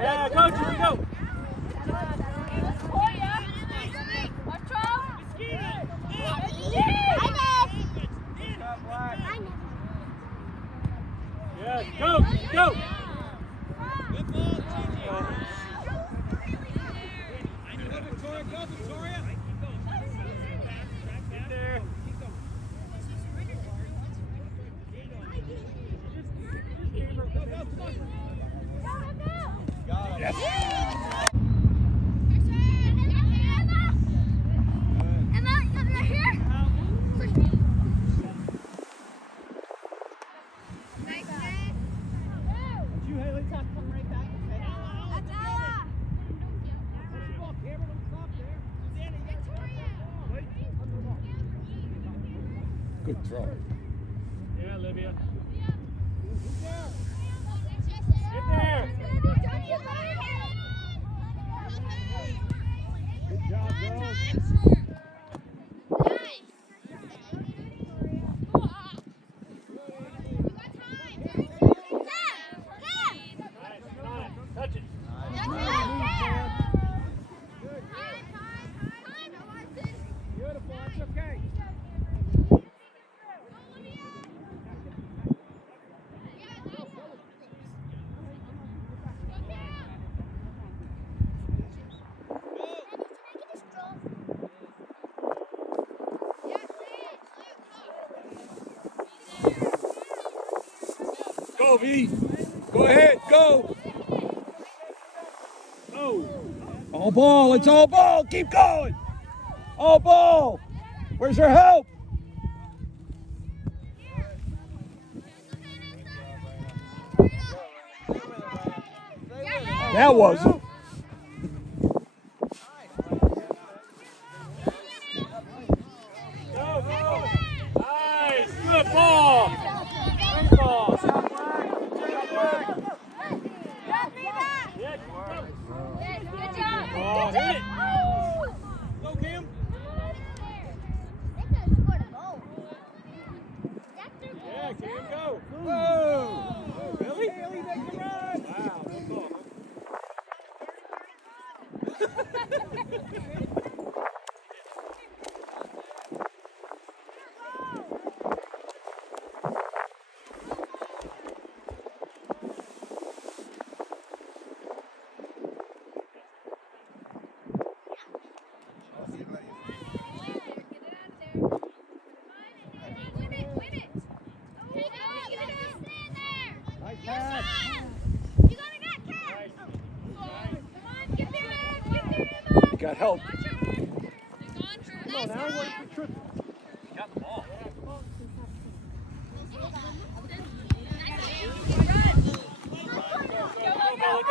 Yeah, coach, here we go. Yeah, go, go. Good ball, Go, Victoria, go, Victoria. Get there. Yes. Good throw. Yeah, Olivia. Get there. Good job, girls. Touch it. Beautiful, that's okay. Go, V. Go ahead, go. Go. All ball, it's all ball. Keep going. All ball. Where's her help? That wasn't. Go, go. Nice. Good ball. Good ball. Yeah, go. Oh, hit it. Go, Kim. Yeah, Kim, go. Whoa. Really? Really make the run. Wow, good ball. Nice pass. You got help. Come on now, what's the trip? Got the ball.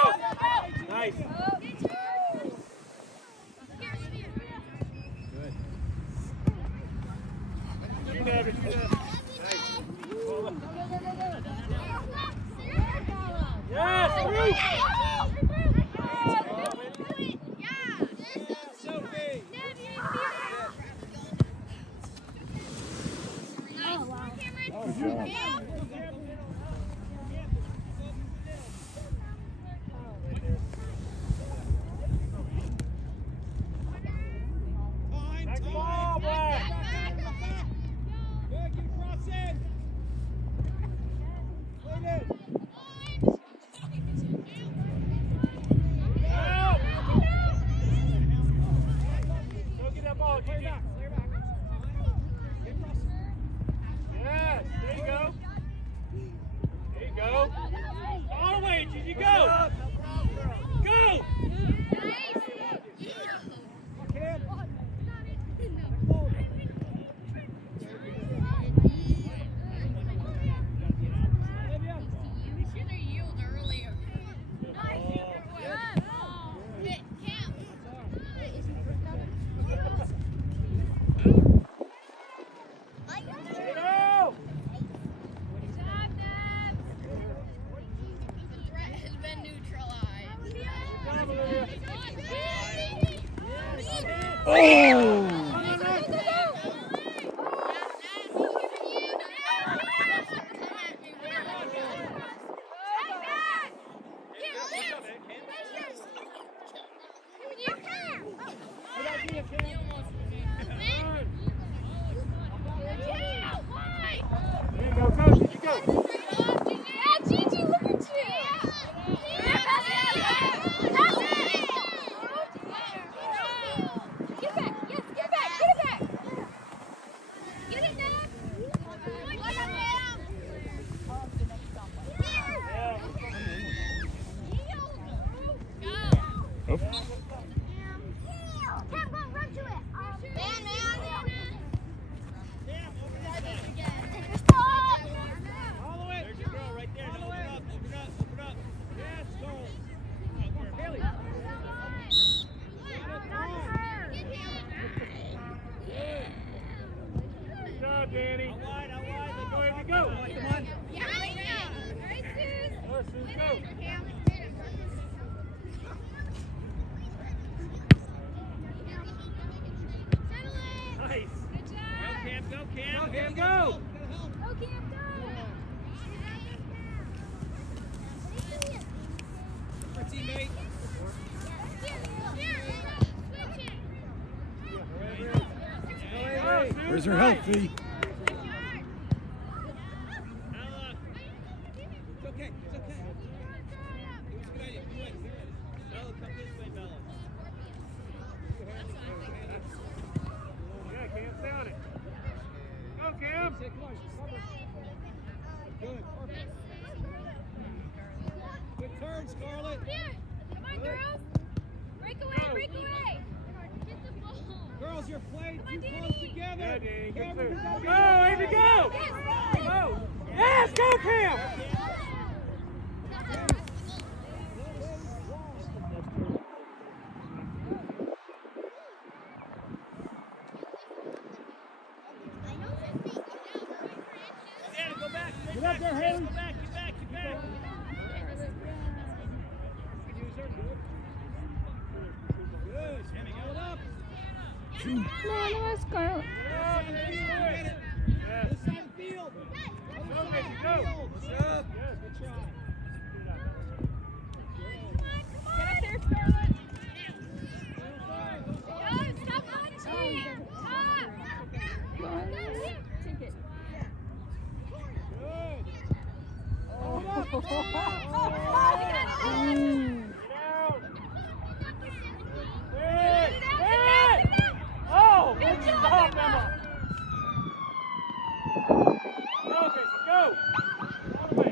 Go. Nice. Good. You have it. Yes, Sophie. Good job. Next ball, Black. Good, keep crossing. Wait in. Help. Go get that ball, get that. Yes, there you go. There you go. All the way, Gigi, go. Go. Oh! Danny. Out wide, let's go, here we go. Come on. Nice. Go, Cam. Go, Cam, go. Our teammate. Where's her health fee? Good turn, Scarlett. Come on, girls. Break away. Girls, you're playing too close together. Yeah, Danny, get Cameron, through. you gotta be Go, Amy, go. Go. Yes, go, Cam. Danny, go back. Get up there, Haley. Get back. Good. Hold it up. No, Scarlett. Yeah. This side of the field. Go, Missy, go. Good job. Good try. Get up there, Scarlett. Stop punching. Take it. Good. Hold up. Oh, good job, Emma. Go, Missy, go. All the way.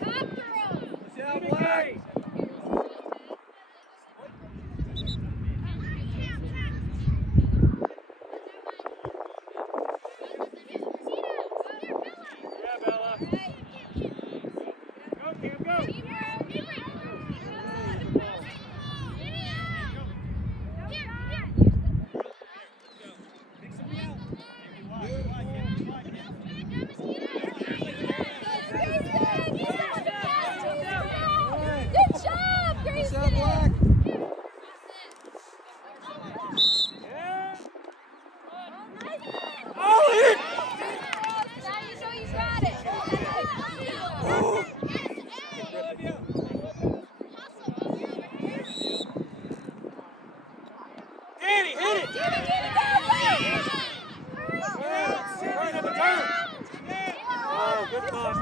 Top girls. Good job, Black. Yeah, Bella. Go, Cam, go. Good job, Good Gracie. job, Black. Yeah. Oh, now you show you got it. Danny, hit it. Turn at the turn. Oh, good pass.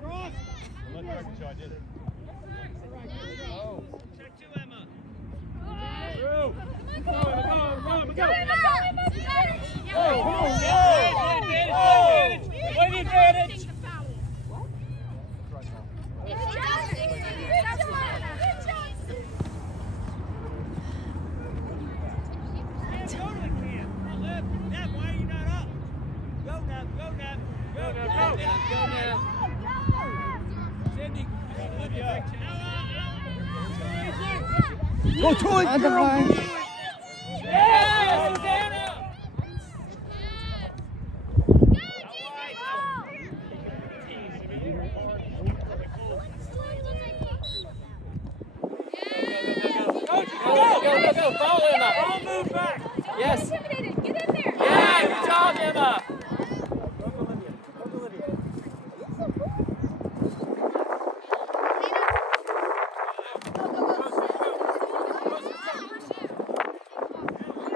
Cross. Let the record show I did it. Check two, Emma. Through. Go, Emma, go, go, Emma, go. Oh, Wait the advantage. Nap, why are you not up? Go, Nap. Go, Nap. Go, Nap, go. Go, Nap. Cindy, good direction. Go, Troy, girl! Yes, Susanna. Go, follow Emma. I'll move back. Yes. Intimidated. Get in there. Yeah, good job, Emma.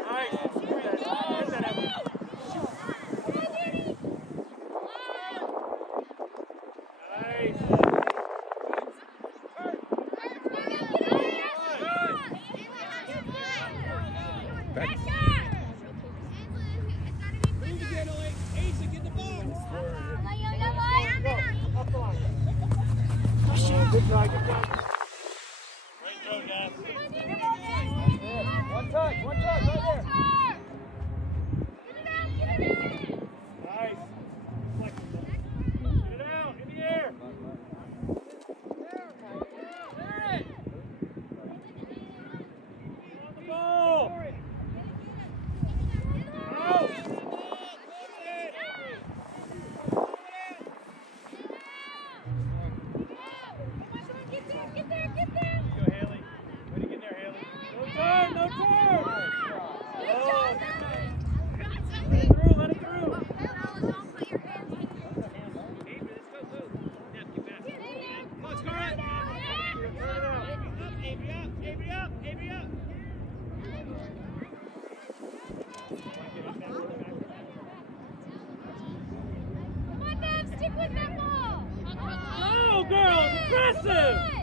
Nice. Get that, Emma. Nice. Asa, get the ball. Good try, good try. Great throw, Nat. One touch, right there. Nice. Get it out, in the air. On the ball. Out. Get there. Go, Haley. Way to get there, Haley. No turn, no turn. Let it through. Let's go, right. Avery up. Come on, Nev, stick with that ball. Go, girls, aggressive.